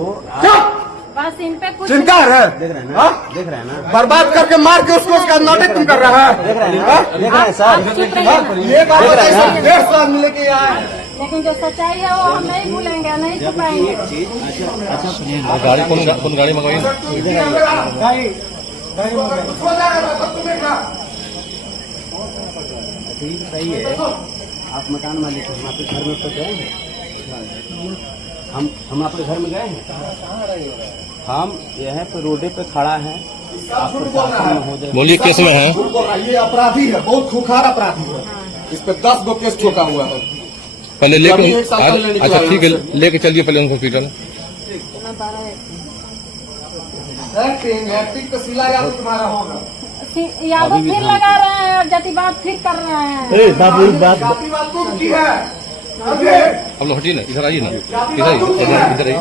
बस इन पे कुछ चिंता है, देख रहे हैं ना, देख रहे हैं ना, बर्बाद करके मार के उसको उसका नाटक तुम कर रहा है, देख रहे हैं सर, ये बात 150 आदमी लेके आए, लेकिन जो सच्चाई है वो हम नहीं भूलेंगे, नहीं छुपाएंगे। गाड़ी कौन गाड़ी मंगाई? सही है। आप मकान मालिक हम आपके घर में तो गए हैं, हम आपके घर में गए हैं, हम यहाँ पे रोडे पे खड़ा है। बोलिए केस में है, ये अपराधी है, बहुत खुखार अपराधी है, इस पे 10 गो केस ठोका हुआ है। पहले लेके अच्छा ठीक है, लेके चलिए पहले उनको हॉस्पिटल। एक्टिंग पे सिला यादव तुम्हारा होगा, यादव फिर लगा रहे हैं और जातिवाद फिर कर रहे हैं। जातिवाद तुम की है। हम लोग हटिए ना, इधर आइए ना, इधर आइए।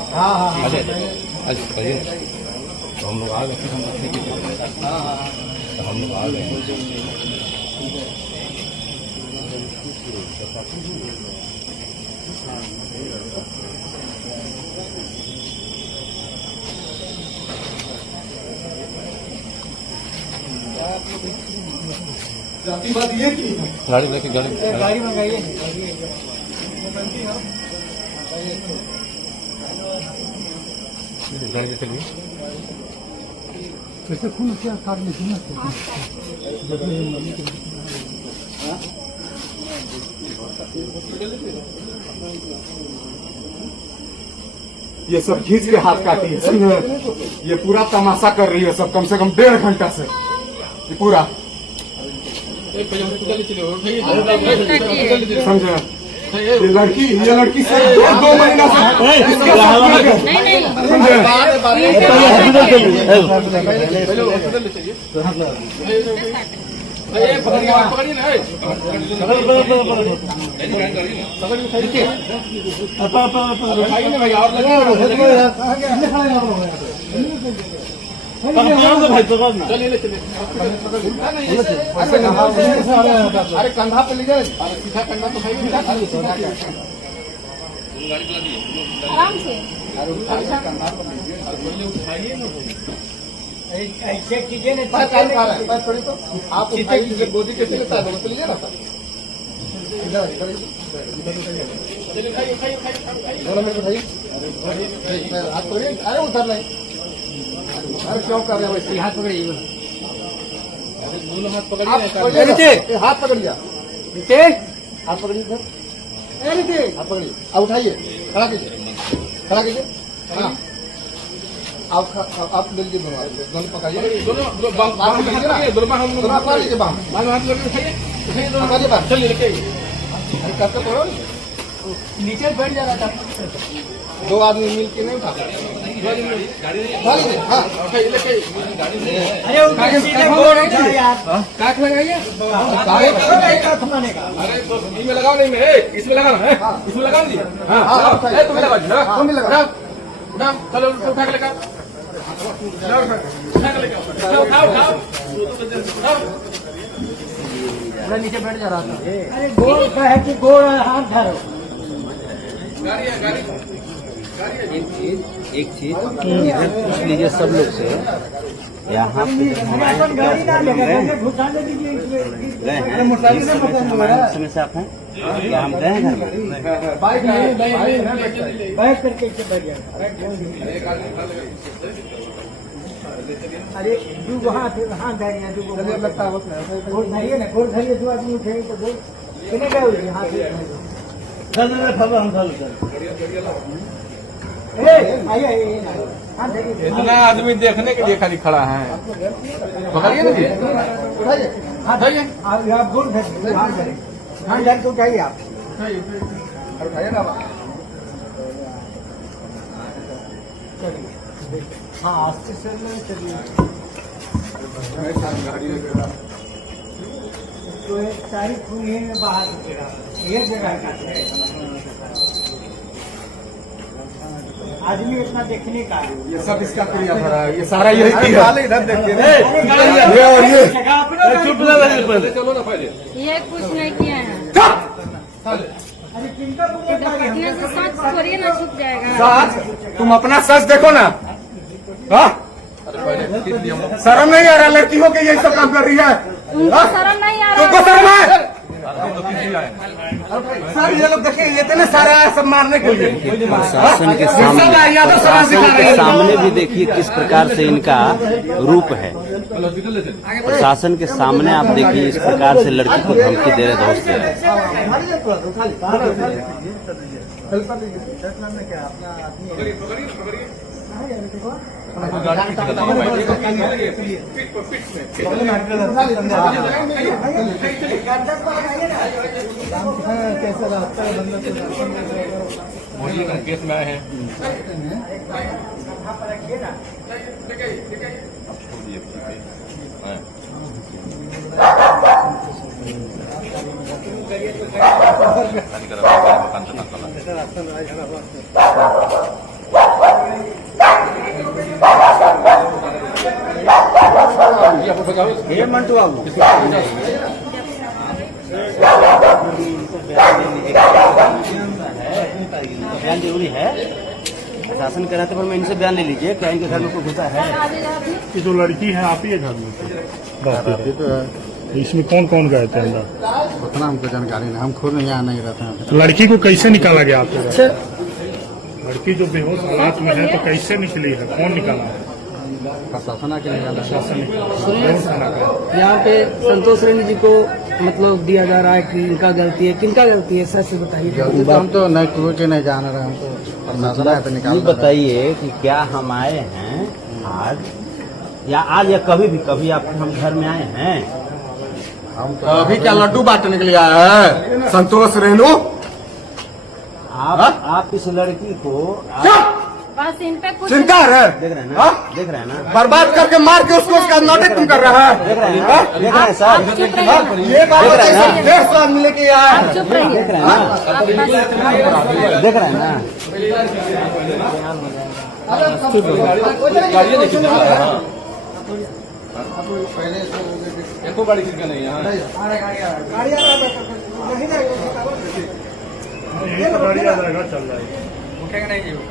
तो हम लोग आ गए, हम लोग आ गए। जातिवाद ये की है। गाड़ी लेके गाड़ी मंगाइए। गाड़ी चलिए। वैसे खून क्या काट लेती है ये सब खींच के हाथ काटी है, समझे? ये पूरा तमाशा कर रही है सब, कम से कम 1.5 घंटा से ये पूरा, समझे? ये लड़की से 2 महीना से इसके साथ अरे कंधा पे ले जाए, सीधा कंधा तो आराम से ऐसे कीजिए ना, थोड़ी तो आप गोदी कैसे लेता है, तो ले रहा था। अरे उधर नहीं, अरे क्यों कर रहे हो वैसे? हाथ पकड़िए, दोनों हाथ पकड़िए, हाथ पकड़ लिया, हाथ पकड़िए, हाथ पकड़िए, अब उठाइए, खड़ा कीजिए, खड़ा कीजिए। हाँ, आप ले लीजिए, दोनों पकड़िए, दोनों करते पड़ो, नीचे बैठ जा रहा था, 2 आदमी मिल के नहीं उठा, काट लगाइए, इसमें लगाओ, नहीं मैं इसमें लगाना है, इसमें लगा दीजिए, तुम्हें लगा दीजिए, तुम्हें लगा, चलो उठा के लगा, नीचे बैठ जा रहा था। अरे गोल का है कि गोल हाथ धरो, एक चीज पूछ लीजिए सब लोग से, यहाँ पे समय से आप हैं क्या? हम गए हैं घर में, बैठ करके अरे दो हाथ धरिए, लगता है गोल धरिए ना, गोल धरिए, 2 आदमी उठेंगे तो गोल कितने गए हाथ इतना आदमी देखने के लिए खाली खड़ा है, पकड़िए ना जी, उठाइए, आप गोल धरिए, हाथ धर के उठाइए, आप उठाइए ना, हाँ आस्ते चलना, चलिए। तो एक तारीख हुई है बाहर निकलेगा, एक जगह का आदमी उतना देखने का, ये सब इसका क्रिया भरा है, ये सारा यही किया। इधर देखिए, ये और ये चुप पहले चलो ना, पहले ये कुछ नहीं किए हैं। पटना से सच थोड़ी ना छुप जाएगा। सच तुम अपना सच देखो ना। हाँ शर्म नहीं आ रहा लड़की हो के यही सब काम कर रही है। उनको शर्म नहीं आ तुमको रहा शर्म है? सर ये लोग देखिए ये इतने सारे आए सब मारने के लिए। प्रशासन के सब सामने यादव समाज दिखा रहे हैं। सामने भी देखिए किस प्रकार से इनका रूप है। प्रशासन के सामने आप देखिए इस प्रकार से लड़की को धमकी दे रहे दोस्त है। केस में आए हैं। ये मंटू बाबू बयान जरूरी है। प्रशासन कह रहा था पर मैं इनसे बयान ले लीजिए क्या इनके घर में कोई घुसा है। ये जो लड़की है आप ही है घर में इसमें कौन कौन गए थे अंदर? उतना हमको जानकारी नहीं, हम खुद यहाँ नहीं रहते हैं। लड़की को कैसे निकाला गया आपके घर? लड़की जो बेहोश हालात में है तो कैसे निकली है? कौन निकाला है? प्रशासन के निकाला। यहाँ पे संतोष रेड्डी जी को मतलब दिया जा रहा है कि इनका गलती है। किनका गलती है सर से बताइए। हम तो नहीं कोई के नहीं जान रहे, हमको प्रशासन है तो निकाल। बताइए कि क्या हम आए हैं आज या कभी आप हम घर में आए हैं? हम तो अभी क्या लड्डू बांटने के लिए आया है संतोष रेणु? आप इस लड़की को बस इन पे कुछ चिंता है? देख रहे हैं हाँ? ना? देख रहे हैं ना? बर्बाद करके मार के उसको उसका नाटक तुम कर रहा है। देख रहे हैं ना? देख रहे हैं सर? चुप रहिए। ये बात 150 आदमी लेके आया है। चुप रहिए। देख रहे हैं ना? देख रहे हैं ना? एको गाड़ी किसका नहीं यहाँ। यही तो गाड़ी आ जाएगा चल जाएगा।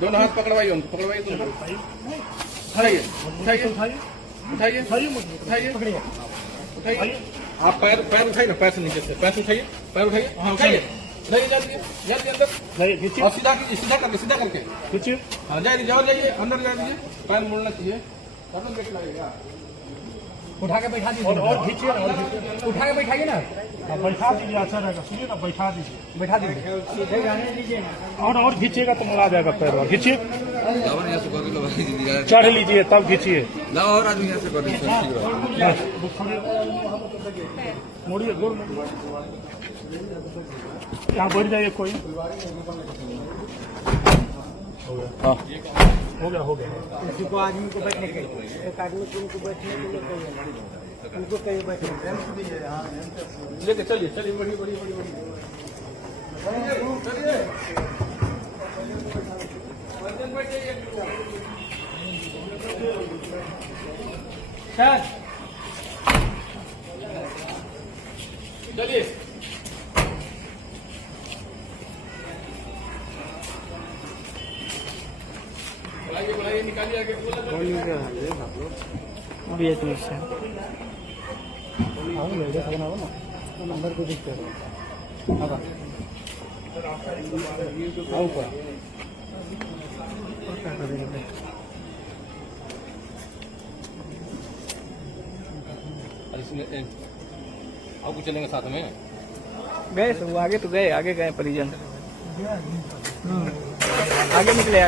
दोनों हाथ पकड़वाइए उनको, पकड़वाइए दोनों। उठाइए उठाइए उठाइए उठाइए उठाइए। आप पैर उठाइए ना, पैर से नीचे से पैर से उठाइए, पैर उठाइए। हाँ उठाइए, नहीं जाइए अंदर, नहीं खींचिए, और सीधा कीजिए, सीधा करके खींचिए। हाँ जाइए, जाइए अंदर जा दीजिए, पैर मुड़ना चाहिए, तब ब्रेक लगेगा। उठा के बैठा दीजिए और खींचिए ना, और खींचिए। उठा के बैठाइए ना। हाँ, बैठा दीजिए, अच्छा रहेगा। सुनिए ना, बैठा दीजिए, बैठा दीजिए। और खींचिएगा तो मिला जाएगा पैर। और खींचिए, चढ़ लीजिए तब खींचिए। और आदमी यहाँ से मोड़िए, गोल यहाँ बैठ जाइए। कोई हो गया। किसी को आदमी को बैठने के लिए, एक आदमी को उनको बैठने के लिए कहिए, उनको कहीं बैठने लेके चलिए, बढ़िए चलिए। बुलाइए, निकालिए आगे। अभी एक मिनट से नंबर को दिखते आपको चलेंगे साथ में। गए सब वो आगे तो गए, आगे गए परिजन। आगे निकले।